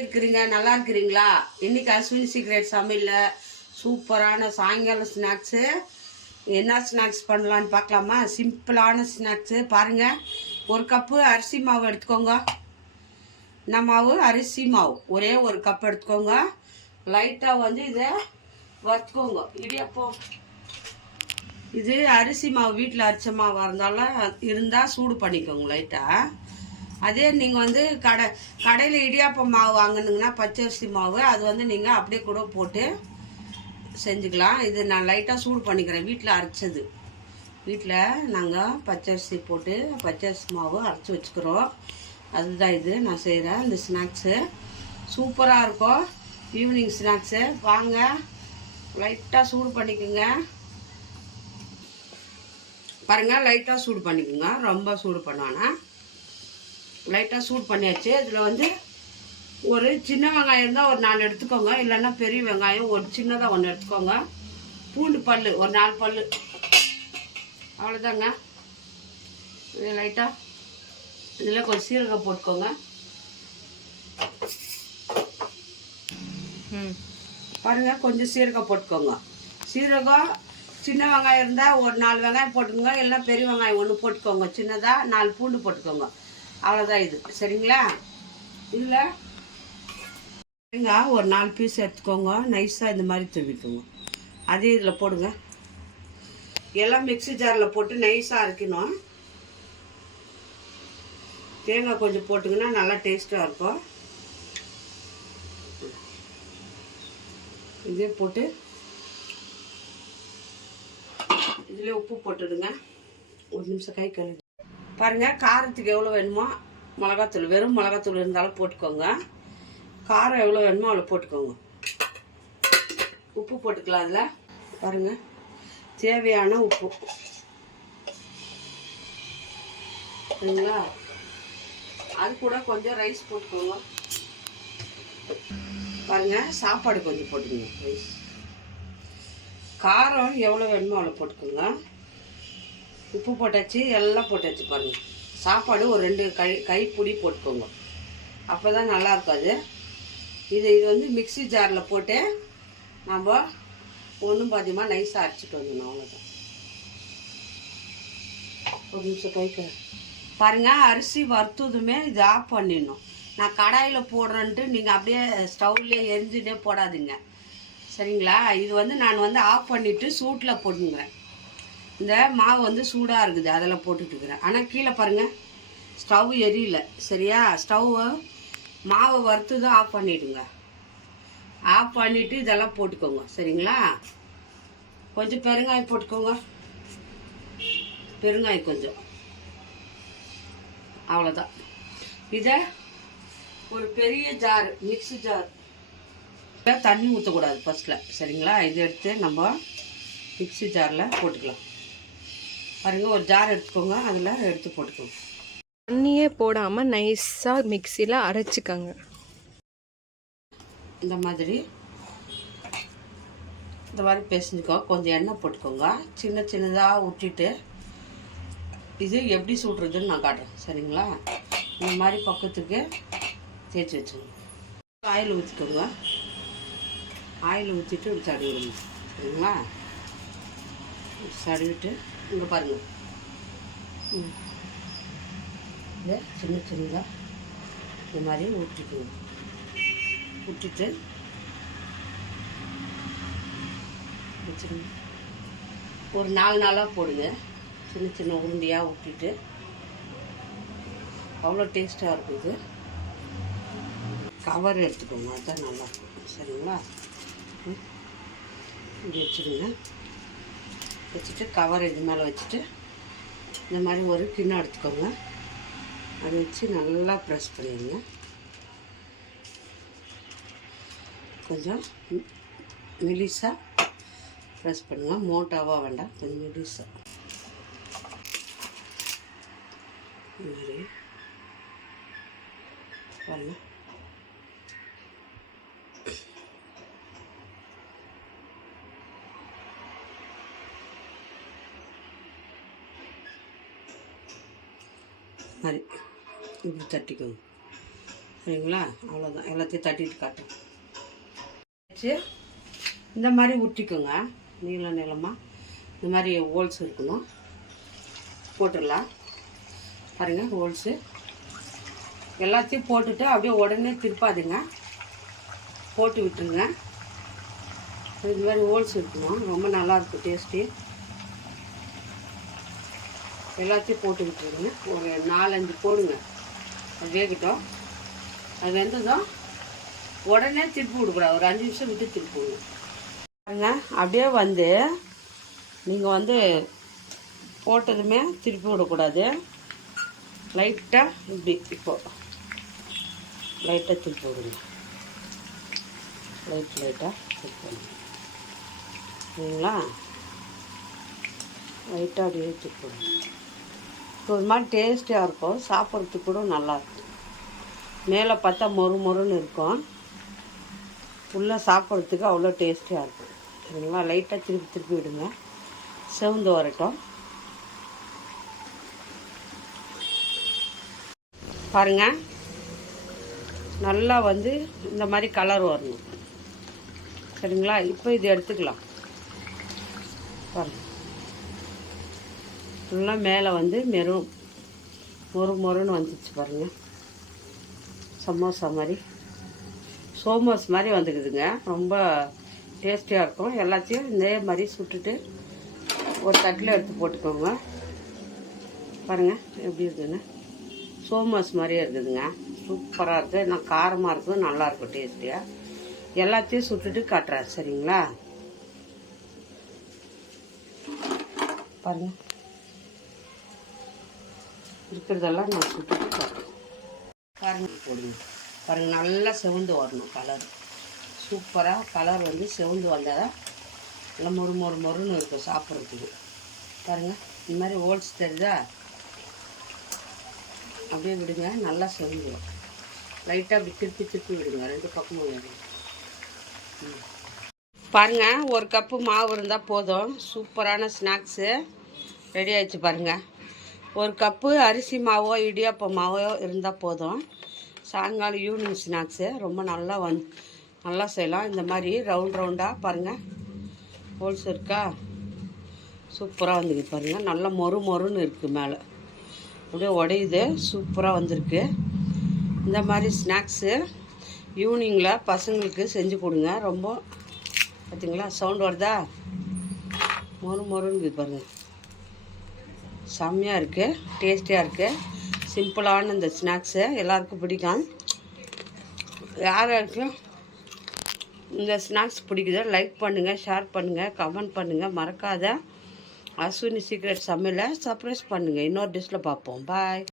இருக்கிறீங்க நல்லா இருக்கிறீங்களா? இன்னைக்கு அஸ்வினி சீக்ரெட் சமையலில் சூப்பரான சாயங்காலம் ஸ்நாக்ஸு. என்ன ஸ்நாக்ஸ் பண்ணலான்னு பார்க்கலாமா? சிம்பிளான ஸ்நாக்ஸு பாருங்கள். ஒரு கப்பு அரிசி மாவு எடுத்துக்கோங்க. என்ன மாவு? அரிசி மாவு ஒரே ஒரு கப் எடுத்துக்கோங்க. லைட்டாக இதை வறுத்துக்கோங்க. இடியப்பம் இது அரிசி மாவு வீட்டில் அரைச்ச மாவாக இருந்தால் சூடு பண்ணிக்கோங்க லைட்டாக. அதே நீங்கள் கடையில் இடியாப்பம் மாவு வாங்கினீங்கன்னா பச்சரிசி மாவு அது நீங்கள் அப்படியே கூட போட்டு செஞ்சுக்கலாம். இது நான் லைட்டாக சூடு பண்ணிக்கிறேன். வீட்டில் அரைச்சது. வீட்டில் நாங்கள் பச்சரிசி போட்டு பச்சரிசி மாவு அரைச்சி வச்சுக்கிறோம். அதுதான் இது நான் செய்கிறேன். இந்த ஸ்நாக்ஸு சூப்பராக இருக்கும். ஈவினிங் ஸ்நாக்ஸு வாங்க. லைட்டாக சூடு பண்ணிக்கோங்க. பாருங்கள், லைட்டாக சூடு பண்ணிக்கோங்க. ரொம்ப சூடு பண்ணுவானா. லைட்டாக சூட் பண்ணியாச்சு. இதில் ஒரு சின்ன வெங்காயம் இருந்தால் ஒரு 4 எடுத்துக்கோங்க. இல்லைன்னா பெரிய வெங்காயம் ஒரு சின்னதாக 1 எடுத்துக்கோங்க. பூண்டு பல் ஒரு 4 பல். அவ்வளோதாங்க. இது லைட்டாக இதில் கொஞ்சம் சீரகம் போட்டுக்கோங்க. பாருங்கள், கொஞ்சம் சீரகம் போட்டுக்கோங்க. சீரகம் சின்ன வெங்காயம் இருந்தால் ஒரு 4 வெங்காயம் போட்டுக்கோங்க. இல்லைன்னா பெரிய வெங்காயம் 1 போட்டுக்கோங்க. சின்னதாக 4 பூண்டு போட்டுக்கோங்க. அவ்வளோதான் இது. சரிங்களா? இதில் தேங்காய் ஒரு 4 பீஸ் எடுத்துக்கோங்க. நைஸாக இந்த மாதிரி துவிக்கோங்க. அதே இதில் போடுங்க. எல்லாம் மிக்ஸி ஜாரில் போட்டு நைஸாக அரைக்கணும். தேங்காய் கொஞ்சம் போட்டுங்கன்னா நல்லா டேஸ்ட்டாக இருக்கும். இதே போட்டு இதில் உப்பு போட்டுடுங்க. ஒரு நிமிஷம் கை கழுவி பாருங்கள். காரத்துக்கு எவ்வளோ வேணுமோ மிளகாத்தூள், வெறும் மிளகாத்தூள் இருந்தாலும் போட்டுக்கோங்க. காரம் எவ்வளோ வேணுமோ அவ்வளோ போட்டுக்கோங்க. உப்பு போட்டுக்கலாம். அதில் பாருங்கள், தேவையான உப்பு. சரிங்களா? அது கூட கொஞ்சம் ரைஸ் போட்டுக்கோங்க. பாருங்கள், சாப்பாடு கொஞ்சம் போட்டுக்கோங்க. ரைஸ் காரம் எவ்வளோ வேணுமோ அவ்வளோ போட்டுக்கோங்க. உப்பு போட்டாச்சு, எல்லாம் போட்டாச்சு. பாருங்கள், சாப்பாடு ஒரு 2 கைப்பிடி போட்டுக்கோங்க. அப்போ தான் நல்லாயிருக்கும் அது. இது மிக்ஸி ஜாரில் போட்டு நம்ம ஒன்றும் பாதியமாக நைஸாக அரைச்சிட்டு வந்துடணும். அவ்வளோதான். ஒரு நிமிஷம் கைக்கு பாருங்கள். அரிசி வறுத்ததுமே இது ஆஃப் பண்ணிடணும். நான் கடாயில் போடுறேன்ட்டு நீங்கள் அப்படியே ஸ்டவ்லேயே எரிஞ்சுட்டே போடாதீங்க. சரிங்களா? இது நான் ஆஃப் பண்ணிவிட்டு சூட்டில் போட்டுங்கிறேன். இந்த மாவு சூடாக இருக்குது, அதில் போட்டுட்டுருக்குறேன். ஆனால் கீழே பாருங்கள், ஸ்டவ் எரியல. சரியா? ஸ்டவ்வை மாவை வறுத்து தான் ஆஃப் பண்ணிவிடுங்க. ஆஃப் பண்ணிவிட்டு இதெல்லாம் போட்டுக்கோங்க. சரிங்களா? கொஞ்சம் பெருங்காயம் போட்டுக்கோங்க. பெருங்காயம் கொஞ்சம். அவ்வளோதான். இதை ஒரு பெரிய ஜார், மிக்ஸி ஜார், தண்ணி ஊற்றக்கூடாது ஃபஸ்ட்டில். சரிங்களா? இதை எடுத்து நம்ம மிக்ஸி ஜாரில் போட்டுக்கலாம். பாருங்கள், ஒரு ஜார் எடுத்துக்கோங்க. அதில் எடுத்து போட்டுக்கோங்க. தண்ணியே போடாமல் நைஸாக மிக்சியில் அரைச்சிக்கோங்க. இந்த மாதிரி பேசிஞ்சுக்கோ. கொஞ்சம் எண்ணெய் போட்டுக்கோங்க. சின்ன சின்னதாக ஊற்றிட்டு இது எப்படி சுடுறதுன்னு நான் காட்டுறேன். சரிங்களா? இந்த மாதிரி பக்கத்துக்கு தேய்ச்சி வச்சுக்கோங்க. ஆயில் ஊற்றிக்கோங்க. ஆயில் ஊற்றிட்டு இப்படி தடவி விடுங்க. சரிங்களா? தடவிட்டு இங்கே பாருங்கள், இதை சின்ன சின்னதாக இந்த மாதிரி ஊற்றிக்கணும். ஊற்றிட்டு வச்சுருங்க. ஒரு 4 நாளாக போடுங்க. சின்ன சின்ன உருண்டையாக ஊற்றிட்டு அவ்வளோ டேஸ்ட்டாக இருக்கும். இது கவர் எடுத்துக்கோங்க. அதுதான் நல்லாயிருக்கும். சரிங்களா? இப்படி வச்சுருங்க. வச்சுட்டு கவர் இது மேலே வச்சுட்டு இந்த மாதிரி ஒரு கிண்ணம் எடுத்துக்கோங்க. அதை வச்சு நல்லா ப்ரெஸ் பண்ணிடுங்க. கொஞ்சம் மெலிசாக ப்ரெஸ் பண்ணுங்கள். மோட்டாவாக வேண்டாம், கொஞ்சம் மெலிசாக. இந்த மாதிரி பாருங்கள். மாதிரி இப்படி தட்டிக்கோங்க. சரிங்களா? அவ்வளோதான், எல்லாத்தையும் தட்டிட்டு காட்டும் வச்சு இந்த மாதிரி ஊற்றிக்கோங்க. நீளமாக இந்த மாதிரி ஹோல்ஸ் இருக்கணும். போட்டுடலாம். பாருங்கள் ஹோல்ஸு எல்லாத்தையும் போட்டுட்டு அப்படியே உடனே திருப்பாதுங்க, போட்டு விட்டுருங்க. இது மாதிரி ஹோல்ஸ் இருக்கணும், ரொம்ப நல்லாயிருக்கும் டேஸ்ட்டு. எல்லாத்தையும் போட்டு விட்டுருங்க. ஒரு 4-5 போடுங்க, அது வேகட்டும். அது வெந்ததும் உடனே திருப்பி விடக்கூடாது, ஒரு 5 நிமிஷம் விட்டு திருப்பி விடுங்க. பாருங்க அப்படியே வந்து நீங்கள் வந்து போட்டதுமே திருப்பி விடக்கூடாது. லைட்டாக இப்படி இப்போது லைட்டாக திருப்பி விடுங்க. லைட்டாக திருப்பி விடுங்க. சரிங்களா? லைட்டாக அப்படியே திருப்பி விடுங்க. ஒரு மாதிரி டேஸ்டியாக இருக்கும், சாப்பிட்றதுக்கு கூட நல்லாயிருக்கும். மேலே பார்த்தா மொறுன்னு இருக்கும், உள்ளே சாப்பிட்றதுக்கு அவ்வளோ டேஸ்டியாக இருக்கும். சரிங்களா? லைட்டாக திருப்பி விடுங்க, செவந்து வரட்டும். பாருங்கள் நல்லா வந்து இந்த மாதிரி கலர் வரணும். சரிங்களா? இப்போ இது எடுத்துக்கலாம். பாருங்கள் ஃபுல்லாக மேலே வந்து மொறுன்னு வந்துச்சு பாருங்கள். சமோசா மாதிரி சோமோஸ் மாதிரி வந்துக்குதுங்க, ரொம்ப டேஸ்டியாக இருக்கும். எல்லாத்தையும் இதே மாதிரி சுட்டுட்டு ஒரு தட்டில் எடுத்து போட்டுக்கோங்க. பாருங்கள் எப்படி இருக்குதுங்க, சோமோஸ் மாதிரியே இருக்குதுங்க. சூப்பராக இருக்குது, இன்னும் காரமாக இருக்குது, நல்லாயிருக்கும் டேஸ்டியாக. எல்லாத்தையும் சுட்டுட்டு காட்டுறேன். சரிங்களா? பாருங்கள் இருக்கிறதெல்லாம் நான் சுட்டுட்டு காட்டுறேன். பாருங்கள் போடுங்க. பாருங்கள் நல்லா செவந்து வரணும் கலர். சூப்பராக கலர் வந்து செவந்து வந்தால் தான் நல்லா மொறுன்னு இருக்கும் சாப்பிட்றதுக்கு. பாருங்கள் இந்த மாதிரி ஹோல்ஸ் தெரியுதா? அப்படியே விடுங்க, நல்லா செவந்துடும். லைட்டாக அப்படி திருப்பி விடுங்க, 2 பக்கமும் விடுங்க. பாருங்கள் ஒரு கப்பு மாவு இருந்தால் போதும், சூப்பரான ஸ்நாக்ஸு ரெடி ஆகிடுச்சு. பாருங்கள் ஒரு கப்பு அரிசி மாவோ இடியாப்ப மாவோ இருந்தால் போதும். சாயங்காலம் ஈவினிங் ஸ்நாக்ஸு ரொம்ப நல்லா செய்யலாம். இந்த மாதிரி ரவுண்டாக பாருங்கள் ஹோல்ஸ் இருக்கா, சூப்பராக வந்துருக்கு. பாருங்கள் நல்லா மொறுன்னு இருக்குது, மேலே அப்படியே உடையுது, சூப்பராக வந்திருக்கு. இந்த மாதிரி ஸ்நாக்ஸு ஈவினிங்கில் பசங்களுக்கு செஞ்சு கொடுங்க. ரொம்ப பார்த்திங்களா சவுண்ட் வருதா, மொறுன்னு இருக்குது பாருங்கள். செம்மையாக இருக்குது, டேஸ்டியாக இருக்குது. சிம்பிளான இந்த ஸ்நாக்ஸு எல்லாருக்கும் பிடிக்கும். யாருக்கும் இந்த ஸ்நாக்ஸ் பிடிக்குதோ லைக் பண்ணுங்கள், ஷேர் பண்ணுங்கள், கமெண்ட் பண்ணுங்கள். மறக்காத அஸ்வினி சீக்ரெட் சமையலை சர்ப்ரைஸ் பண்ணுங்கள். இன்னொரு டிஷ்ஷில் பார்ப்போம். பாய்.